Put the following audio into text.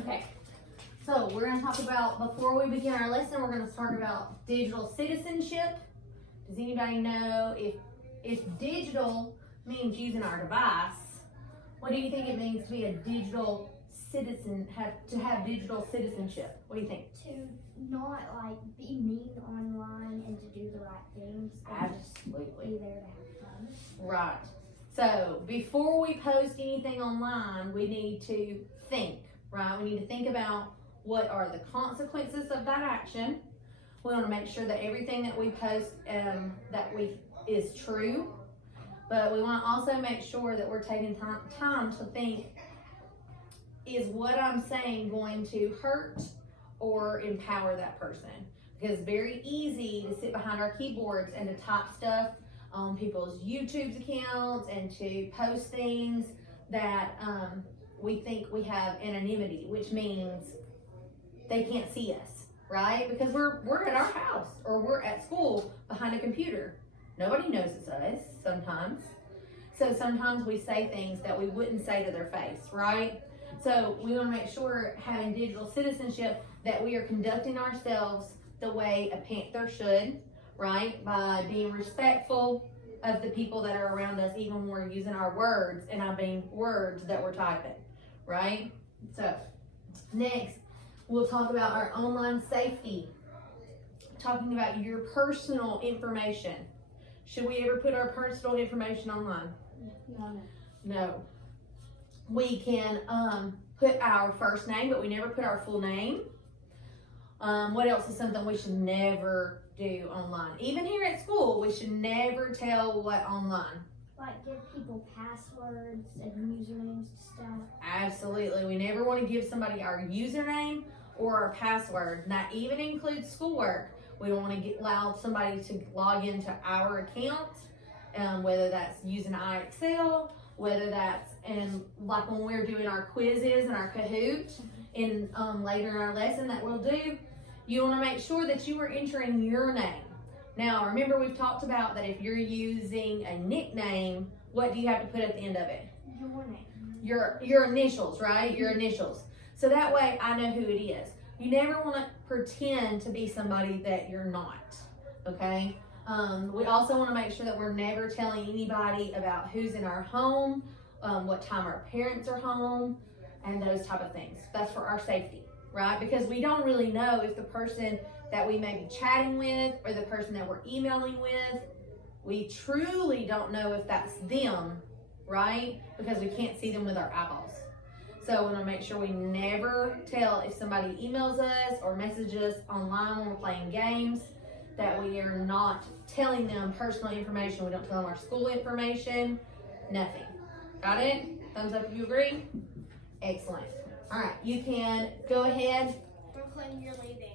Okay, so we're going to talk about, before we begin our lesson, we're going to talk about digital citizenship. Does anybody know if digital means using our device, what do you think it means to be a digital citizen, to have digital citizenship? What do you think? To not like be mean online and to do the right things. And Absolutely. Just be there to have fun. Right. So before we post anything online, we need to think, right? We need to think about what are the consequences of that action. We want to make sure that everything that we post is true, but we want to also make sure that we're taking time to think, is what I'm saying going to hurt or empower that person? Because it's very easy to sit behind our keyboards and to type stuff on people's YouTube accounts and to post things that we think we have anonymity, which means they can't see us, right? Because we're at our house or we're at school behind a computer. Nobody knows it's us sometimes. So sometimes we say things that we wouldn't say to their face, right? So we want to make sure, having digital citizenship, that we are conducting ourselves the way a Panther should, right? By being respectful of the people that are around us, even when we're using our words, and I mean words that we're typing, right? So next, we'll talk about our online safety, talking about your personal information. Should we ever put our personal information online? No. We can put our first name, but we never put our full name. What else is something we should never do online? Even here at school, we should never tell what online. Like give people passwords and usernames to stuff. Absolutely. We never want to give somebody our username or our password. And that even includes schoolwork. We don't want to allow somebody to log into our account, whether that's using iExcel, whether that's like when we're doing our quizzes and our Kahoot, and later in our lesson that we'll do, you want to make sure that you are entering your name. Now, remember, we've talked about that if you're using a nickname, what do you have to put at the end of it? Your name. Your initials, right? Your initials. So that way I know who it is. You never want to pretend to be somebody that you're not, okay? We also want to make sure that we're never telling anybody about who's in our home, what time our parents are home, and those type of things. That's for our safety, right? Because we don't really know if the person that we may be chatting with or the person that we're emailing with, we truly don't know if that's them, right? Because we can't see them with our eyeballs. So we want to make sure we never tell if somebody emails us or messages online when we're playing games, that we are not telling them personal information. We don't tell them our school information, nothing. Got it? Thumbs up if you agree. Excellent. All right, you can go ahead. Brooklyn, you're leaving.